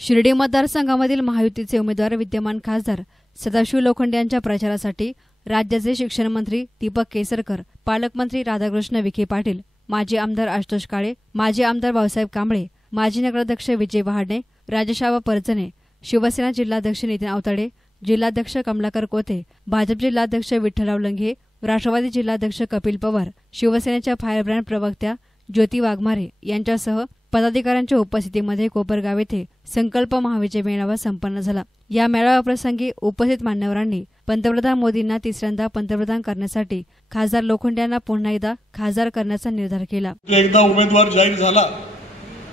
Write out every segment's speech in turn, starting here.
शिर्डी मतदारसंघामधील महायुतीचे उमेदवार विद्यमान खासदार सदाशिव लोखंडे यांच्या प्रचारासाठी राज्याचे शिक्षण मंत्री दीपक केसरकर, पालकमंत्री राधाकृष्ण विखे पाटील, माजी आमदार आशुतोष काळे, माजी आमदार भाऊसाहेब कांबळे, माजी नगराध्यक्ष विजय वहाडणे, राजेशाह परजणे, शिवसेना जिल्हाध्यक्ष नितीन आवताडे, जिल्हाध्यक्ष कमलाकर कोते, भाजप जिल्हाध्यक्ष विठ्ठलराव लंघे, राष्ट्रवादी जिल्हाध्यक्ष कपिल पवार, शिवसेनेच्या फायरब्रँड प्रवक्त्या ज्योती वाघमारे यांच्यासह पदाधिकाऱ्यांच्या उपस्थितीमध्ये कोपरगाव येथे संकल्प महाविजय मेळावा संपन्न झाला। या मेळाव्याप्रसंगी उपस्थित मान्यवरांनी पंतप्रधान मोदींना तिसऱ्यांदा पंतप्रधान करण्यासाठी खासदार लोखंडे यांना पुन्हा एकदा खासदार करण्याचा निर्धार केला। एकदा उमेदवार जाहीर झाला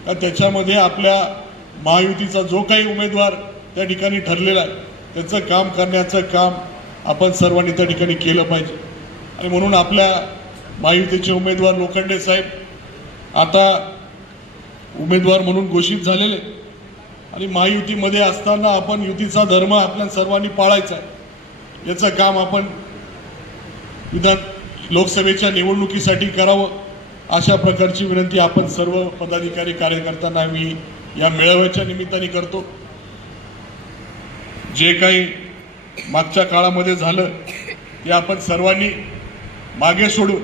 का त्याच्यामध्ये आपल्या महायुतीचा जो काही उमेदवार त्या ठिकाणी ठरलेला आहे त्याचं काम करण्याचं काम आपण सर्वांनी त्या ठिकाणी केलं पाहिजे। आणि म्हणून आपल्या महायुतीचे उमेदवार लोखंडे साहेब आता उमेदवार म्हणून घोषित झालेले आणि महायुतीमध्ये असताना आपण युतीचा धर्म आपल्या सर्वांनी पाळायचा आहे, याचं काम आपण लोकसभेच्या निवडणुकीसाठी करावं अशा प्रकारची विनंती आपण सर्व पदाधिकारी कार्यकर्त्यांना मी या मेळाव्याच्या निमित्ताने करतो। जे काही मागच्या काळामध्ये झालं ते आपण सर्वांनी मागे सोडून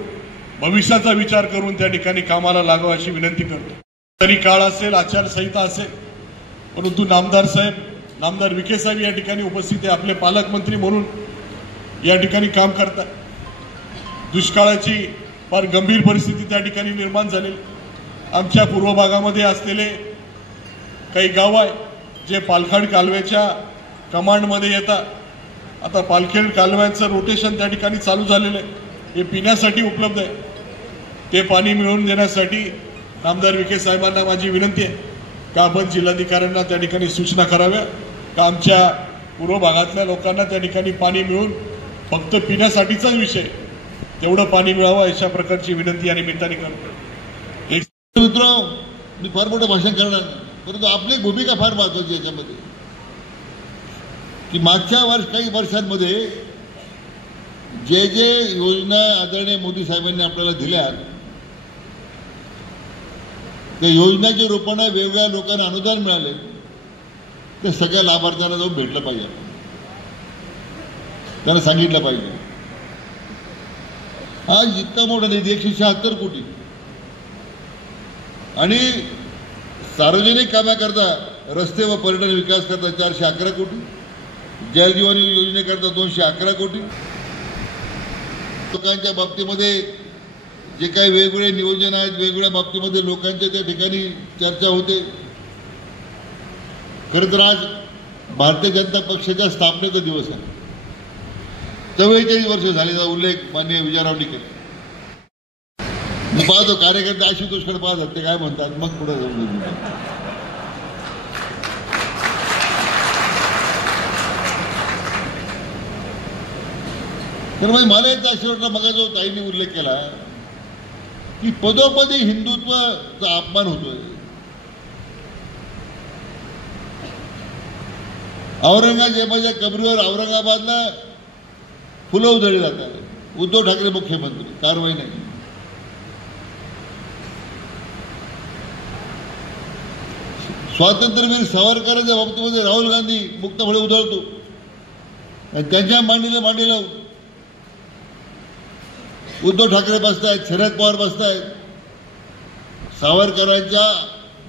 भविष्याचा विचार करून त्या ठिकाणी कामाला लागावं अशी विनंती करतो। तरी काळ असेल, आचारसंहिता असेल, परंतु नामदार विखे साहेब या ठिकाणी उपस्थित आहे, आपले पालकमंत्री म्हणून या ठिकाणी काम करतात। दुष्काळाची फार गंभीर परिस्थिती त्या ठिकाणी निर्माण झालेली, आमच्या पूर्व भागामध्ये असलेले काही गाव आहे जे पालखेड कालव्याच्या कमांडमध्ये येतात। आता पालखेड कालव्यांचं रोटेशन त्या ठिकाणी चालू झालेलं आहे, हे पिण्यासाठी उपलब्ध आहे। ते पाणी मिळवून देण्यासाठी नामदार विखे साहेबांना माझी विनंती आहे का आपण जिल्हाधिकाऱ्यांना त्या ठिकाणी सूचना कराव्या का आमच्या पूर्व भागातल्या लोकांना त्या ठिकाणी पाणी मिळून फक्त पिण्यासाठीचाच विषय तेवढं पाणी मिळावं अशा प्रकारची विनंती या निमित्ताने करतो। मित्र, मी फार मोठं भाषण करणार, परंतु आपली भूमिका फार महत्वाची याच्यामध्ये की मागच्या काही वर्षांमध्ये जे योजना आदरणीय मोदी साहेबांनी आपल्याला दिल्या त्या योजनेच्या रूपाने वेगवेगळ्या लोकांना अनुदान मिळाले ते सगळ्या लाभार्थ्यांना जाऊन भेटलं पाहिजे, त्यांना सांगितलं पाहिजे। आज इतका मोठा निधी 176 कोटी आणि सार्वजनिक कामाकरता रस्ते व पर्यटन विकास करता 411 कोटी, जल जीवन योजनेकरता 211 कोटी, लोकांच्या बाबतीमध्ये जे काही वेगवेगळे नियोजन आहेत वेगवेगळ्या बाबतीमध्ये लोकांच्या त्या ठिकाणी चर्चा होते। खरं तर आज भारतीय जनता पक्षाच्या स्थापनेचा दिवस आहे, 44 वर्ष झालेला उल्लेख माननीय विजयराव निकम मी पाहतो कार्यकर्ते आशुतोषकडे पाहतात ते काय म्हणतात, मग पुढे जाऊन तर मला याचा शेवटला मग जो ताईंनी उल्लेख केला की पदोपदी हिंदुत्वाचा अपमान होतोय। औरंगजेबाच्या कबरीवर औरंगाबादला फुलं उधळली जातात, उद्धव ठाकरे मुख्यमंत्री, कारवाई नाही। स्वातंत्र्यवीर सावरकरांच्या बाबतीमध्ये राहुल गांधी मुक्त फळे उधळतो आणि त्यांच्या मांडीला उद्धव ठाकरे बसतायत, शरद पवार बसतायत। सावरकरांच्या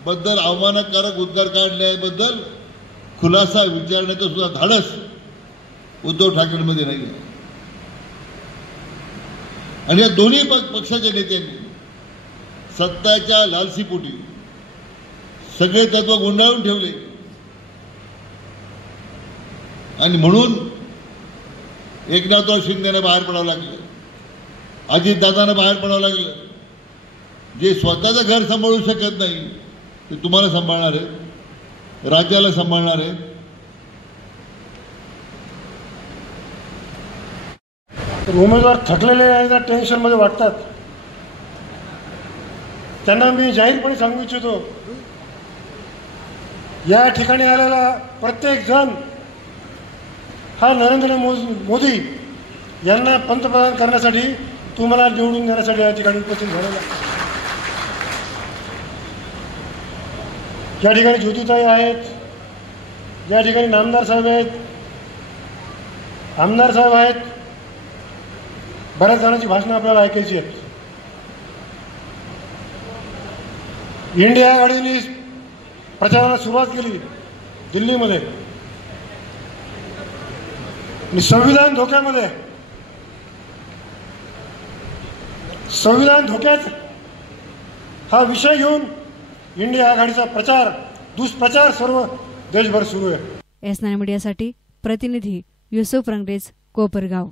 बद्दल अवमानकारक उद्गार काढल्याबद्दल खुलासा विचारण्याचं सुद्धा धाडस उद्धव ठाकरेंमध्ये नाही। आणि या दोन्ही पक्षाच्या नेत्यांनी सत्ताच्या लालसीपोटी सगळे तत्व गुंडाळून ठेवले आणि म्हणून एकनाथराव शिंदेना बाहेर पडावं लागलं, अजितदादांना बाहेर पडावं लागलं। जे स्वतःचं घर सांभाळू शकत नाही ते तुम्हाला सांभाळणार आहेत, राज्याला सांभाळणार आहेत। उमेदवार थकलेले आहेत, टेन्शनमध्ये वाटतात, त्यांना मी जाहीरपणे सांगू इच्छितो या ठिकाणी आलेला प्रत्येक जण हा नरेंद्र मोदी यांना पंतप्रधान करण्यासाठी तुम्हाला निवडून देण्यासाठी या ठिकाणी उपस्थित झालेला। या ठिकाणी ज्योतिताई आहेत, या ठिकाणी नामदार साहेब आहेत, आमदार साहेब आहेत, बऱ्याच जणांची भाषणं आपल्याला ऐकायची आहेत. इंडिया आघाडीने प्रचाराला सुरुवात केली दिल्लीमध्ये आणि संविधान धोक्यामध्ये, संविधान धोक्यात हा विषय घेऊन इंडिया आघाडीचा प्रचार, दुष्प्रचार सर्व देशभर सुरू आहे. एस9 मीडियासाठी प्रतिनिधी युसुफ रंगरेज, कोपरगाव.